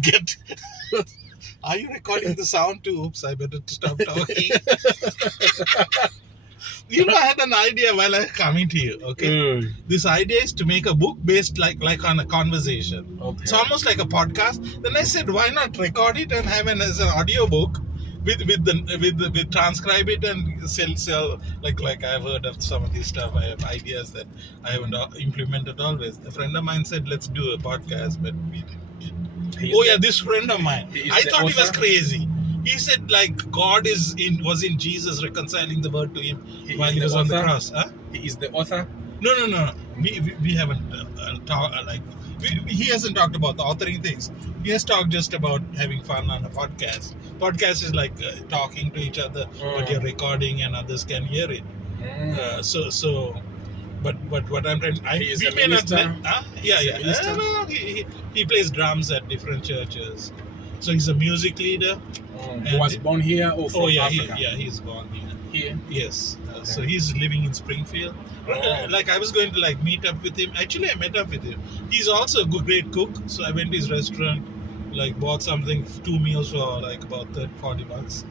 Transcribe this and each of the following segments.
get. Are you recording the sound too? Oops, I better stop talking. I had an idea while I was coming to you. Okay, this idea is to make a book based like on a conversation. Okay. It's almost like a podcast. Then I said, why not record it and have it as an audio book, with transcribe it and sell like I've heard of some of this stuff. I have ideas that I haven't implemented always. A friend of mine said, let's do a podcast, but we didn't. This friend of mine. I thought he was crazy. He said like God was in Jesus reconciling the world to him while he was on the cross. Huh? He is the author? No. We haven't talked he hasn't talked about the authoring things. He has talked just about having fun on a podcast. Podcast is like talking to each other, but you're recording and others can hear it. But what I'm trying, He may not. He plays drums at different churches, so he's a music leader. He was born here or from Africa? He's born here. Here? Yes. So he's living in Springfield. Like I was going to meet up with him. Actually, I met up with him. He's also a great cook. So I went to his restaurant, bought something, 2 meals for about $40.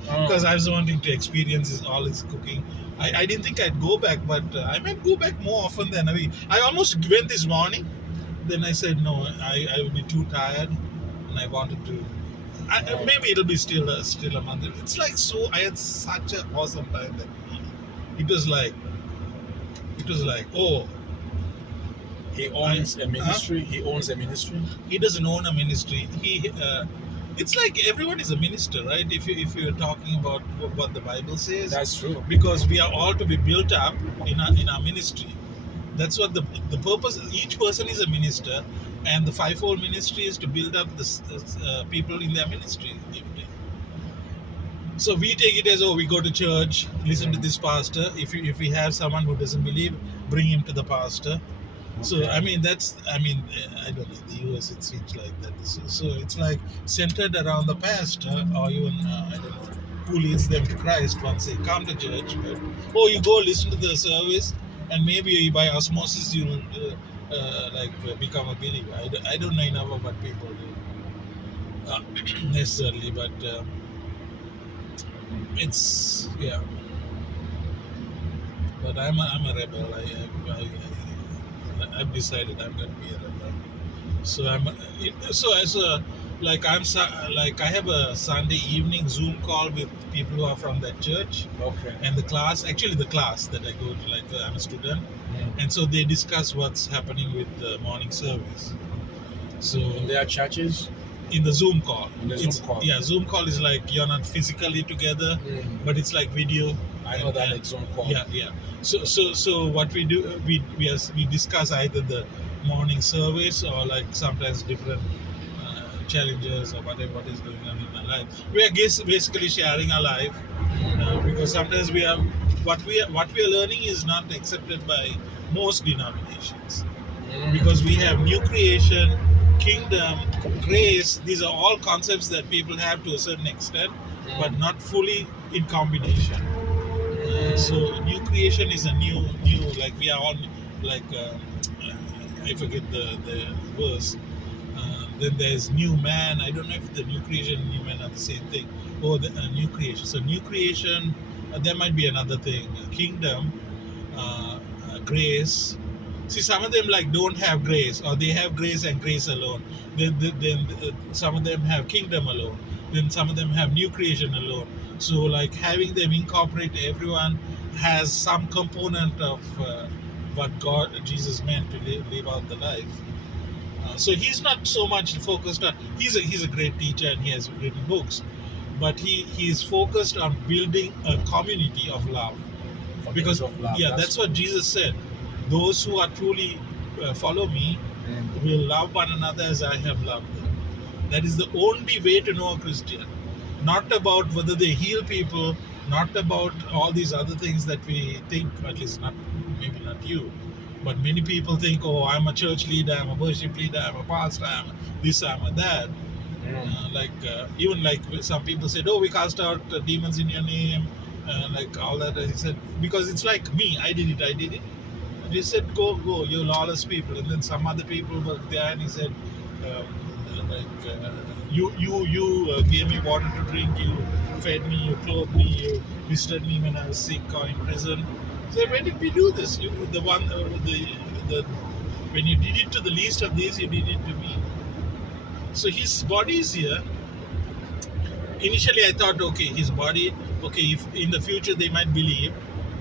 Because I was wanting to experience all his cooking. I didn't think I'd go back, but I might go back more often than I almost went this morning. Then I said no, I will be too tired, and I wanted to. Maybe it'll be still a month. It's I had such an awesome time that it was like he owns a ministry. He owns a ministry. He doesn't own a ministry. It's like everyone is a minister, right? If you're talking about what the Bible says, that's true. Because we are all to be built up in our ministry. That's what the purpose is. Each person is a minister, and the fivefold ministry is to build up the people in their ministry. So we take it as, we go to church, listen to this pastor. If we have someone who doesn't believe, bring him to the pastor. Okay. So I don't know, the US it seems like that. So it's like centered around the pastor, or even I don't know who leads them to Christ once they come to church. But you go listen to the service, and maybe by osmosis you will become a believer. I don't know enough about people necessarily, but it's But I'm a rebel. I've decided I'm going to be a rebel. So I have a Sunday evening Zoom call with people who are from that church. Okay. And the class that I go to, I'm a student, and so they discuss what's happening with the morning service. So in their churches. In the Zoom call. Yeah, Zoom call is like you're not physically together, but it's like video. I know that it's Zoom call. Yeah. So what we do, we discuss either the morning service or sometimes different challenges or what is going on in our life. We are basically sharing our life because sometimes what we are learning is not accepted by most denominations because we have new creation, kingdom, grace. These are all concepts that people have to a certain extent, but not fully in combination. So new creation is a new we are all I forget the verse. Then there's new man. I don't know if the new creation and new man are the same thing. The new creation. So new creation, there might be another thing. Kingdom, grace. See, some of them don't have grace, or they have grace and grace alone. Then some of them have kingdom alone. Then some of them have new creation alone. So having them incorporate everyone has some component of what Jesus meant to live out the life. So he's not so much focused on. He's a great teacher and he has written books, but he is focused on building a community of love. Because that's what Jesus said. Those who are truly follow me will love one another as I have loved them. That is the only way to know a Christian. Not about whether they heal people, not about all these other things that we think, at least maybe not you, but many people think, I'm a church leader, I'm a worship leader, I'm a pastor, I'm this, I'm a that. Even some people said, we cast out demons in your name, all that. And he said, because it's like me, I did it. And he said, go, you lawless people. And then some other people were there, and he said, you gave me water to drink, you fed me, you clothed me, you visited me when I was sick or in prison. So when did we do this? The when you did it to the least of these, you did it to me. So his body is here. Initially, I thought, okay, his body, okay, if in the future they might believe,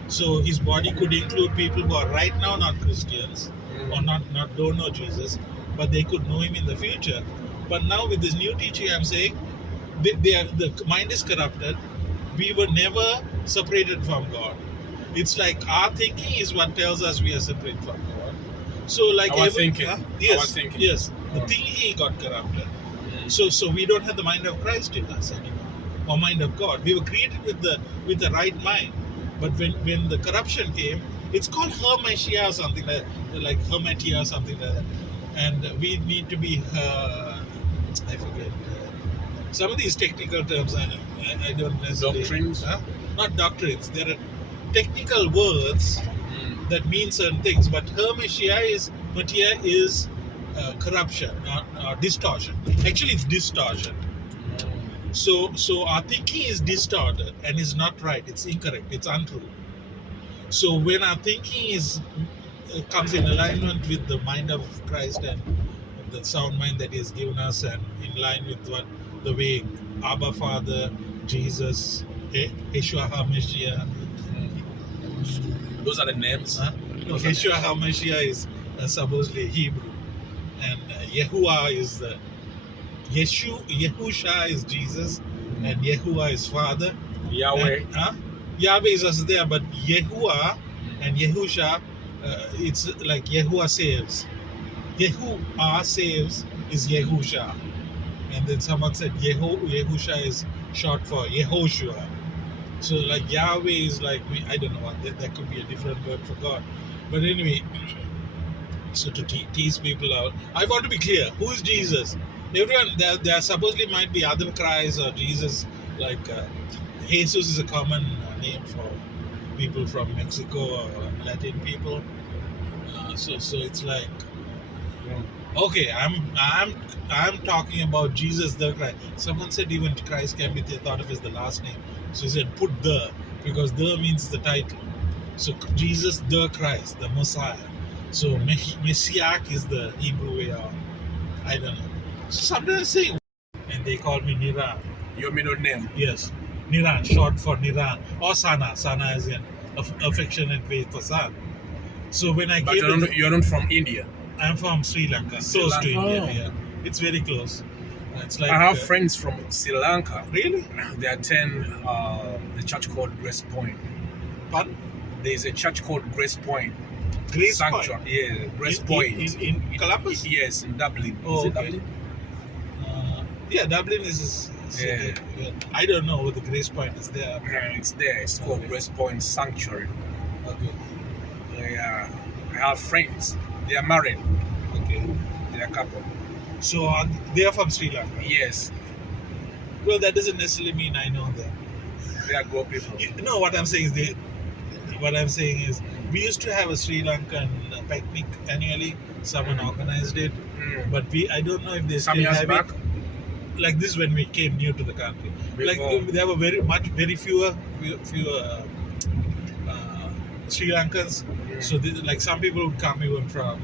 so his body could include people who are right now not Christians or not don't know Jesus, but they could know him in the future. But now with this new teaching, I'm saying the mind is corrupted. We were never separated from God. It's like our thinking is what tells us we are separate from God. So like Our thinking. yes, Our thinking. yes, the thinking got corrupted. So we don't have the mind of Christ in us anymore, or mind of God. We were created with the right mind, but when the corruption came, it's called hermetia or something like hermetia or something like that, and we need to be I forget some of these technical terms. I don't necessarily Doctrines? Not doctrines. There are technical words that mean certain things, but hermetia is corruption or distortion. Actually, it's distortion. So our thinking is distorted and is not right. It's incorrect. It's untrue. So when our thinking comes in alignment with the mind of Christ and the sound mind that He has given us, and in line with the way Abba Father, Jesus, Yeshua HaMashiach. Those are the names. No, Yeshua HaMashiach is supposedly Hebrew, and Yahuwah is Yahusha is Jesus, and Yahuwah is Father. Yahweh. And, Yahweh is also there, but Yahuwah and Yahusha, it's like Yahuwah saves. Yahuwah saves is Yahusha. And then someone said Yahusha is short for Yehoshua. So like Yahweh is like, I don't know what, that could be a different word for God. But anyway, so to tease people out, I want to be clear, who is Jesus? Everyone, there supposedly might be other Christ or Jesus, like Jesus is a common name for people from Mexico or Latin people. So it's like, okay, I'm talking about Jesus the Christ. Someone said even Christ can be thought of as the last name. So he said put the, because the means the title. So Jesus the Christ, the Messiah. So Messiah is the Hebrew way, or I don't know. So sometimes I say, and they call me Niran. Your middle name. Yes, Niran, short for Niran, or Sana. Sana is an affectionate way for son. So when I But came, you're not from India. I'm from Sri Lanka, Sri close to Lanka. India. Yeah, it's very close. It's like I have friends from Sri Lanka. Really? They attend the church called Grace Point. Pardon? There is a church called Grace Point. Grace Sanctuary. Point? Yeah, Grace Point. In Columbus? Yes, in Dublin. Oh, Is it okay. Dublin? Yeah, Dublin is city. Yeah. I don't know what the Grace Point is there. Yeah, it's there. It's called Okay. Grace Point Sanctuary. Okay. I have friends. They are married. Okay. They are a couple. So they are from Sri Lanka. Yes, Well, that doesn't necessarily mean I know them. they are good people. No, what I'm saying is we used to have a Sri Lankan picnic annually. Someone organized it, but I don't know if they Some still years have back. it. Like this when we came new to the country. Like Before. there were very fewer Sri Lankans. So like some people would come even from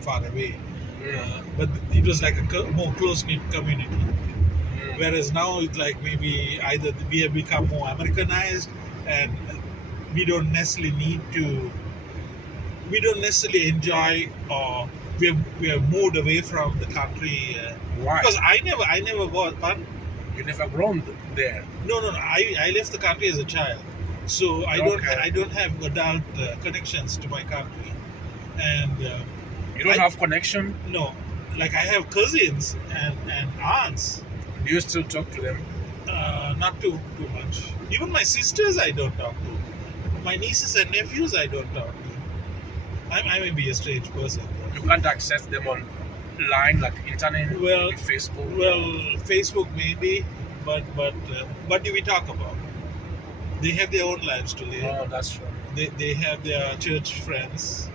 far away. But it was like a more close-knit community. Whereas now it's like maybe either we have become more Americanized and we don't necessarily enjoy, or we have moved away from the country. Why? Because I never was, pardon? You never grown there. No. I left the country as a child, so I don't have adult connections to my country, and You don't have connection. no, like I have cousins and aunts. Do you still talk to them? Not too much. Even my sisters I don't talk to. My nieces and nephews I don't talk to. I may be a strange person. You can't access them online, like internet, Well, maybe Facebook. Well, Facebook maybe, but what do we talk about? They have their own lives to live. Oh, that's true. They have their church friends.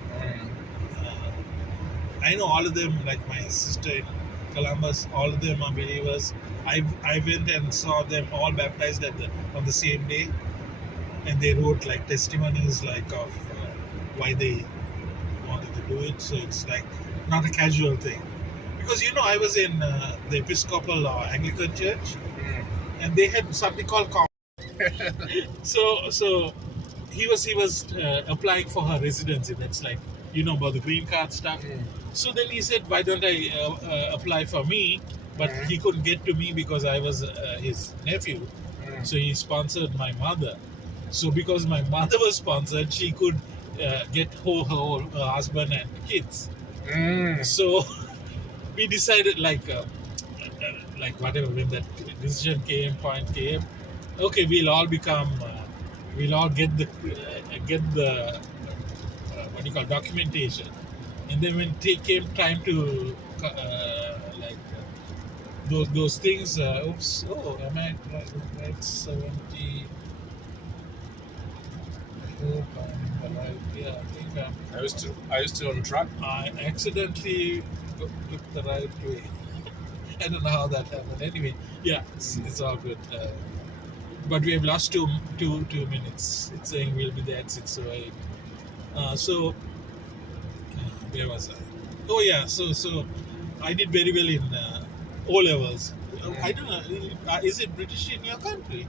I know all of them, like my sister Columbus. All of them are believers. I went and saw them all baptized on the same day, and they wrote like testimonies like of why they wanted to do it. So it's like not a casual thing, because I was in the Episcopal Anglican Church, and they had something called so he was applying for her residency. That's like about the green card stuff. So then he said, why don't I apply for me? But he couldn't get to me because I was his nephew. So he sponsored my mother. So because my mother was sponsored, she could get her husband and kids. So we decided like whatever, when that point came, okay, we'll all get the what do you call, documentation. And then when it came time to those things, oops, am I right? 70. I hope I'm alive. Yeah, I think Are you still on track? I accidentally took the right way. I don't know how that happened. Anyway, yeah, it's all good. But we have lost two minutes. It's saying we'll be there at 6:08. So where was I? Oh yeah, so I did very well in O levels. I don't know. Is it British in your country?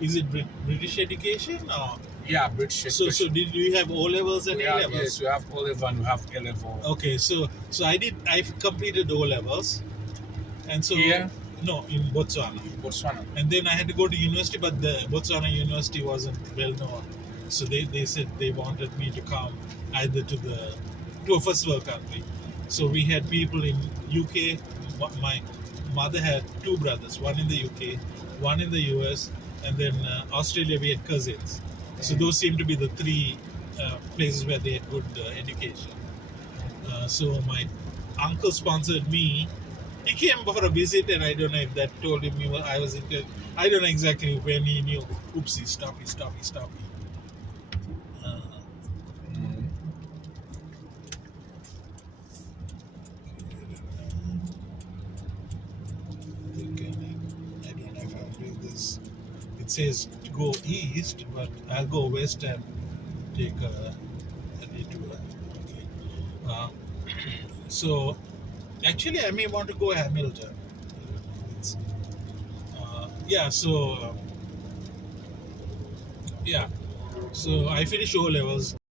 Is it British education or? Yeah, British. So did you have O levels and A levels? Yes, we have O level and we have A level. Okay, so I've completed O levels, and so no, in Botswana. And then I had to go to university, but the Botswana university wasn't well known, so they said they wanted me to come either to a first world country. So we had people in UK. My mother had two brothers, one in the UK, one in the US, and then Australia. We had cousins. So those seem to be the three places where they had good education. So my uncle sponsored me. He came for a visit, and I don't know if that told him I was into. I don't know exactly when he knew. Oopsie, stop me. I don't know if I'm doing this. It says to go east, but I'll go west and take a detour. Okay. So actually, I may want to go Hamilton. So I finished O levels.